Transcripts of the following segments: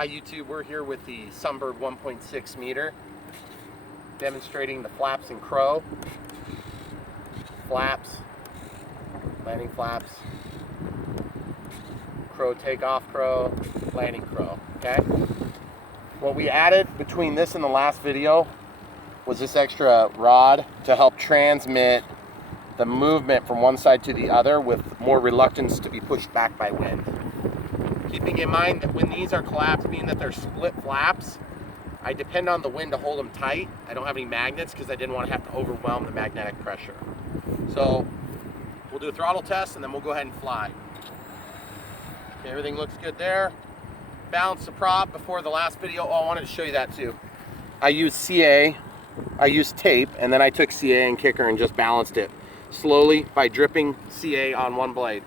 Hi YouTube, we're here with the Sunbird 1.6 meter, demonstrating the flaps and crow. Flaps, landing flaps, crow takeoff crow, landing crow, okay? What we added between this and the last video was this extra rod to help transmit the movement from one side to the other with more reluctance to be pushed back by wind. Keeping in mind that when these are collapsed, meaning that they're split flaps, I depend on the wind to hold them tight. I don't have any magnets because I didn't want to have to overwhelm the magnetic pressure. So we'll do a throttle test and then we'll go ahead and fly. Okay, everything looks good there. Balance the prop before the last video. Oh, I wanted to show you that too. I used CA, I used tape, and then I took CA and kicker and just balanced it slowly by dripping CA on one blade.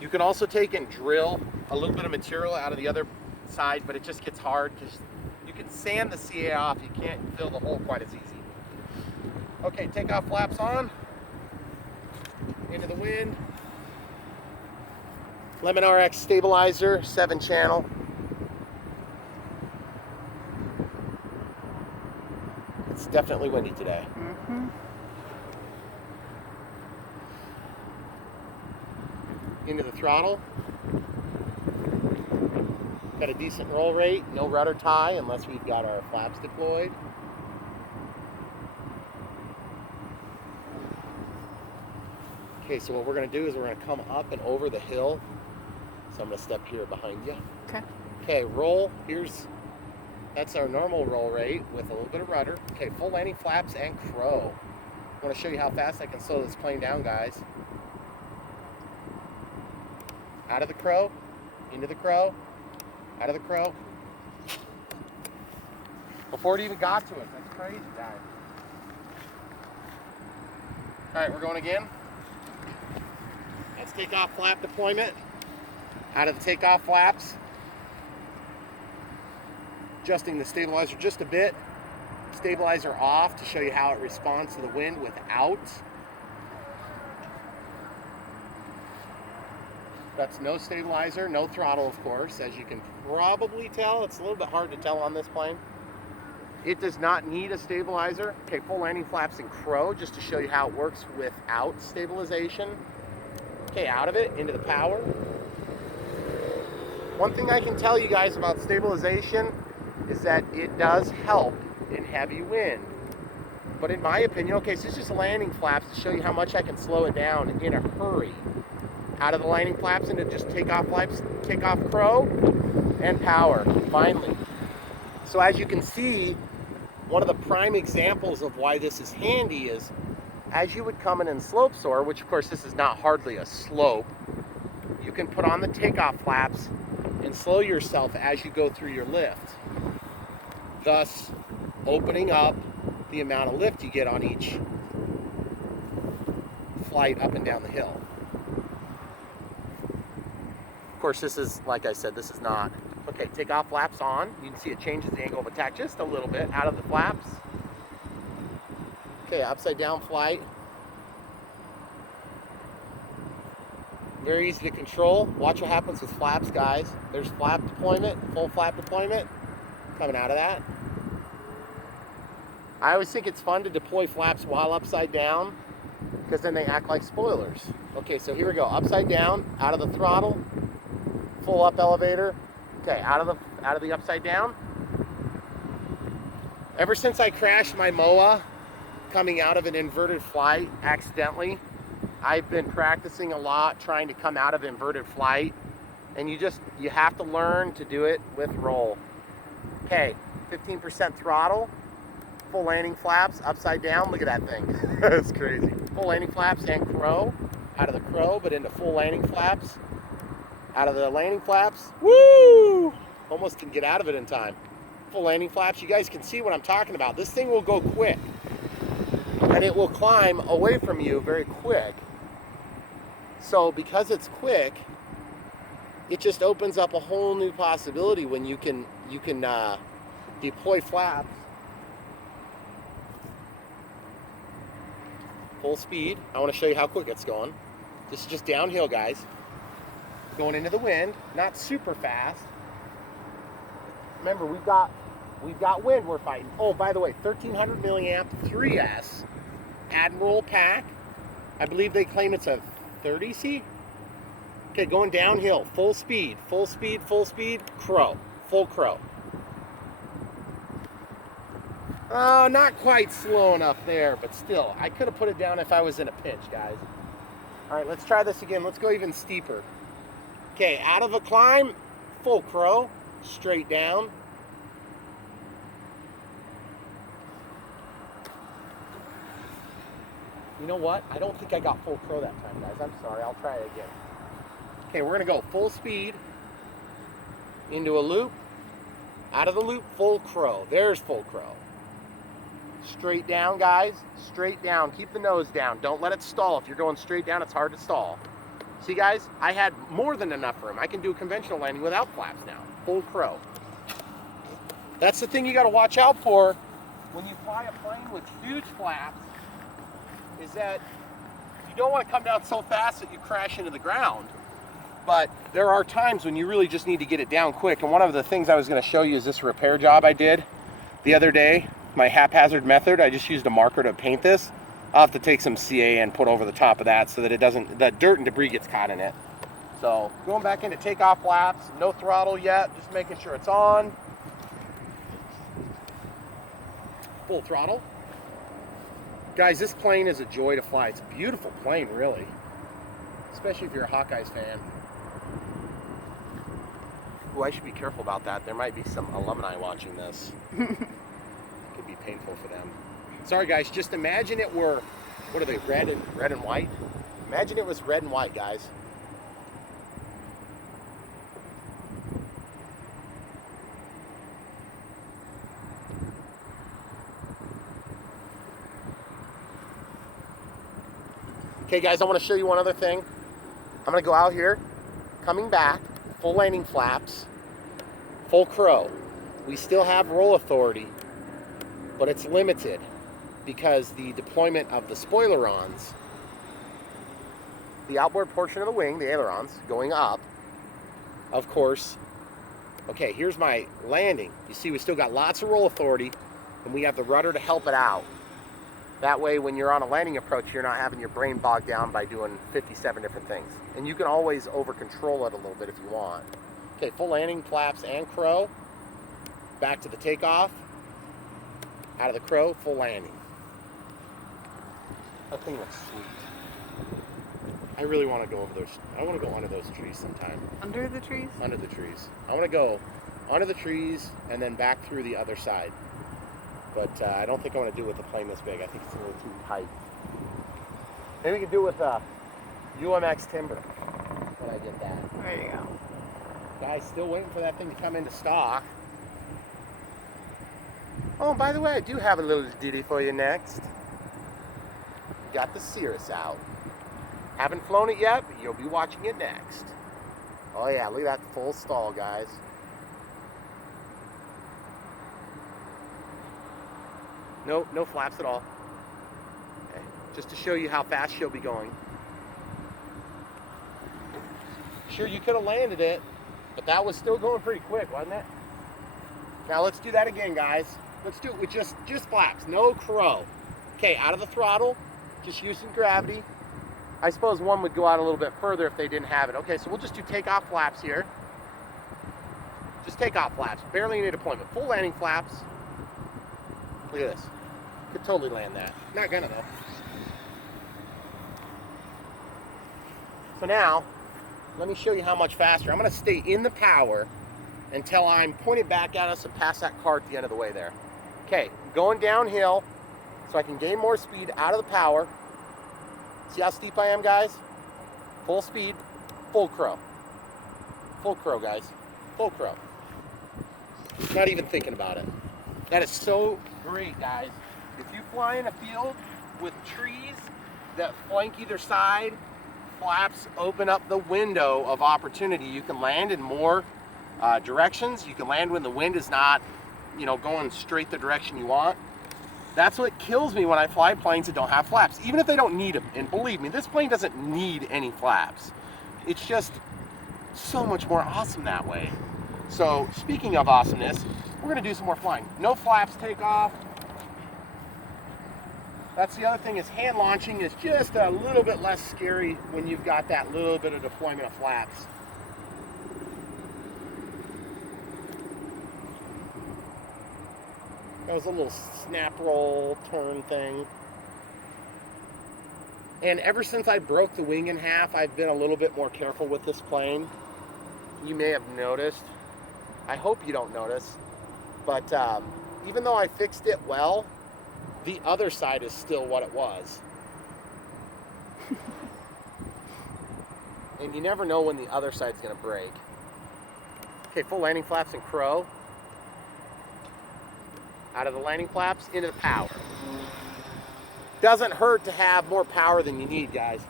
You can also take and drill a little bit of material out of the other side, but it just gets hard because you can sand the CA off. You can't fill the hole quite as easy. Okay, takeoff flaps on. Into the wind. Lemon RX stabilizer, 7-channel. It's definitely windy today. Into the throttle. Got a decent roll rate, no rudder tie unless we've got our flaps deployed. Okay, so what we're going to do is we're going to come up and over the hill. So I'm going to step here behind you. Okay. Okay, roll. That's our normal roll rate with a little bit of rudder. Okay, full landing flaps and crow. I want to show you how fast I can slow this plane down, guys. Out of the crow, into the crow, out of the crow. Before it even got to us. That's crazy, guys. All right, we're going again. Let's take off flap deployment. Out of the takeoff flaps. Adjusting the stabilizer just a bit. Stabilizer off to show you how it responds to the wind without. That's no stabilizer, no throttle, of course. As you can probably tell, it's a little bit hard to tell on this plane. It does not need a stabilizer. Okay, full landing flaps and crow, just to show you how it works without stabilization. Okay, out of it, into the power. One thing I can tell you guys about stabilization is that it does help in heavy wind. But in my opinion, okay, so it's just landing flaps to show you how much I can slow it down in a hurry. Out of the landing flaps into just takeoff flaps, takeoff crow, and power, finally. So as you can see, one of the prime examples of why this is handy is as you would come in slope soar, which of course this is not hardly a slope, you can put on the takeoff flaps and slow yourself as you go through your lift, thus opening up the amount of lift you get on each flight up and down the hill. Of course, this is, like I said, this is not. Okay, takeoff flaps on. You can see it changes the angle of attack just a little bit out of the flaps. Okay, upside down flight. Very easy to control. Watch what happens with flaps, guys. There's flap deployment, full flap deployment, coming out of that. I always think it's fun to deploy flaps while upside down, because then they act like spoilers. Okay, so here we go. Upside down, out of the throttle, full up elevator. Okay, out of the upside down. Ever since I crashed my MOA coming out of an inverted flight accidentally, I've been practicing a lot trying to come out of inverted flight, and you have to learn to do it with roll. Okay, 15% throttle, full landing flaps, upside down. Look at that thing. That's crazy. Full landing flaps and crow. Out of the crow, but into full landing flaps. Out of the landing flaps. Woo! Almost can get out of it in time. Full landing flaps. You guys can see what I'm talking about. This thing will go quick. And it will climb away from you very quick. So because it's quick, it just opens up a whole new possibility when you can deploy flaps full speed. I want to show you how quick it's going. This is just downhill, guys. Going into the wind, not super fast. remember, we've got wind we're fighting. Oh, by the way, 1300 milliamp 3S Admiral pack. I believe they claim it's a 30C. Okay, going downhill, full speed, crow, full crow. Oh, not quite slow enough there, but still, I could have put it down if I was in a pinch, guys. All right, let's try this again. Let's go even steeper. Okay, out of a climb, full crow, straight down. You know what? I don't think I got full crow that time, guys. I'm sorry. I'll try it again. Okay, we're going to go full speed into a loop. Out of the loop, full crow. There's full crow. Straight down, guys. Straight down. Keep the nose down. Don't let it stall. If you're going straight down, it's hard to stall. See, guys? I had more than enough room. I can do a conventional landing without flaps now. Full crow. That's the thing you got to watch out for when you fly a plane with huge flaps, is that you don't want to come down so fast that you crash into the ground. But there are times when you really just need to get it down quick. And one of the things I was going to show you is this repair job I did the other day. My haphazard method, I just used a marker to paint this. I'll have to take some CA and put over the top of that so that it doesn't, the dirt and debris gets caught in it. So going back into takeoff flaps, no throttle yet, just making sure it's on. Full throttle. Guys, this plane is a joy to fly. It's a beautiful plane, really. Especially if you're a Hawkeyes fan. Ooh, I should be careful about that. There might be some alumni watching this. Could be painful for them. Sorry, guys. Just imagine it were, what are they, red and white? Imagine it was red and white, guys. Okay, guys, I want to show you one other thing. I'm going to go out here, coming back, full landing flaps, full crow. We still have roll authority, but it's limited because the deployment of the spoilerons, the outboard portion of the wing, the ailerons, going up, of course. Okay, here's my landing. You see, we still got lots of roll authority, and we have the rudder to help it out. That way, when you're on a landing approach, you're not having your brain bogged down by doing 57 different things. And you can always over-control it a little bit if you want. Okay, full landing, flaps, and crow. Back to the takeoff. Out of the crow, full landing. That thing looks sweet. I really want to go over those. I want to go under those trees sometime. Under the trees? Under the trees. I want to go under the trees and then back through the other side. But I don't think I want to do it with a plane this big. I think it's a little too tight. Maybe we can do it with UMX timber when I get that. There you go. Guys, still waiting for that thing to come into stock. Oh, by the way, I do have a little ditty for you next. Got the Cirrus out. Haven't flown it yet, but you'll be watching it next. Oh yeah, look at that full stall, guys. No flaps at all. Okay, just to show you how fast she'll be going. Sure, you could have landed it, but that was still going pretty quick, wasn't it? Now let's do that again, guys. Let's do it with just flaps, no crow. Okay, out of the throttle, just using gravity. I suppose one would go out a little bit further if they didn't have it. Okay, so we'll just do takeoff flaps here. Just takeoff flaps, barely any deployment. Full landing flaps. Look at this. Could totally land that. Not gonna though. So now, let me show you how much faster. I'm gonna stay in the power until I'm pointed back at us and past that car at the end of the way there. Okay, going downhill so I can gain more speed out of the power. See how steep I am, guys? Full speed, full crow. Full crow, guys. Full crow. Not even thinking about it. That is so great, guys. If you fly in a field with trees that flank either side, flaps open up the window of opportunity. You can land in more directions. You can land when the wind is not, going straight the direction you want. That's what kills me when I fly planes that don't have flaps, even if they don't need them. And believe me, this plane doesn't need any flaps. It's just so much more awesome that way. So speaking of awesomeness, we're gonna do some more flying. No flaps takeoff. That's the other thing, is hand launching is just a little bit less scary when you've got that little bit of deployment of flaps. That was a little snap roll turn thing. And ever since I broke the wing in half, I've been a little bit more careful with this plane. You may have noticed. I hope you don't notice. But even though I fixed it well, the other side is still what it was. And you never know when the other side's gonna break. Okay, full landing flaps and crow. Out of the landing flaps, into the power. Doesn't hurt to have more power than you need, guys.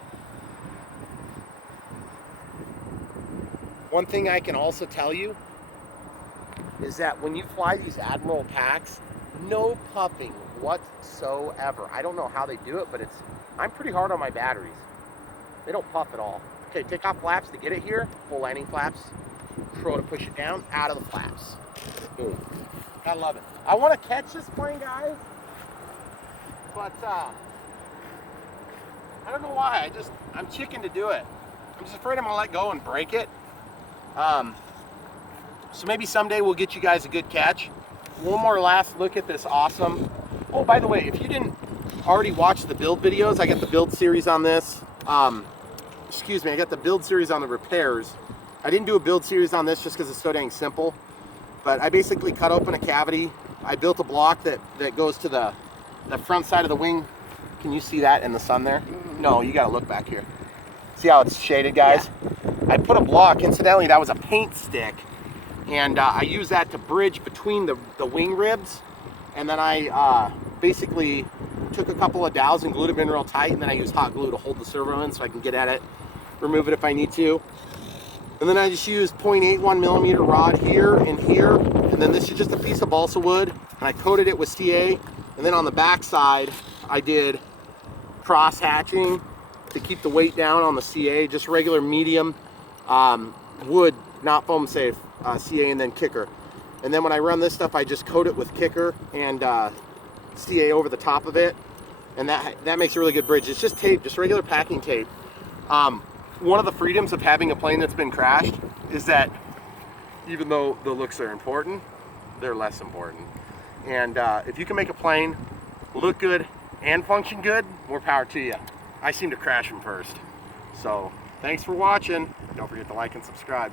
One thing I can also tell you is that when you fly these Admiral packs, no puffing whatsoever. I don't know how they do it, but I'm pretty hard on my batteries. They don't puff at all. Okay, takeoff flaps to get it here, full landing flaps, crow to push it down, out of the flaps. Boom. I love it. I want to catch this plane, guys, but I don't know why. I'm chicken to do it. I'm just afraid I'm gonna let go and break it. So maybe someday we'll get you guys a good catch. One more last look at this awesome. Oh, by the way, if you didn't already watch the build videos, I got the build series on this. Excuse me, I got the build series on the repairs. I didn't do a build series on this just because it's so dang simple. But I basically cut open a cavity. I built a block that goes to the front side of the wing. Can you see that in the sun there? No, you gotta look back here. See how it's shaded, guys? Yeah. I put a block, incidentally, that was a paint stick. And I use that to bridge between the wing ribs. And then I basically took a couple of dowels and glued them in real tight. And then I used hot glue to hold the servo in so I can get at it, remove it if I need to. And then I just used 0.81 millimeter rod here and here. And then this is just a piece of balsa wood. And I coated it with CA. And then on the back side, I did cross hatching to keep the weight down on the CA, just regular medium wood, not foam safe, CA and then kicker. And then when I run this stuff, I just coat it with kicker and CA over the top of it. And that makes a really good bridge. It's just tape, just regular packing tape. One of the freedoms of having a plane that's been crashed is that even though the looks are important, they're less important. And if you can make a plane look good and function good, more power to you. I seem to crash them first. So thanks for watching. Don't forget to like and subscribe.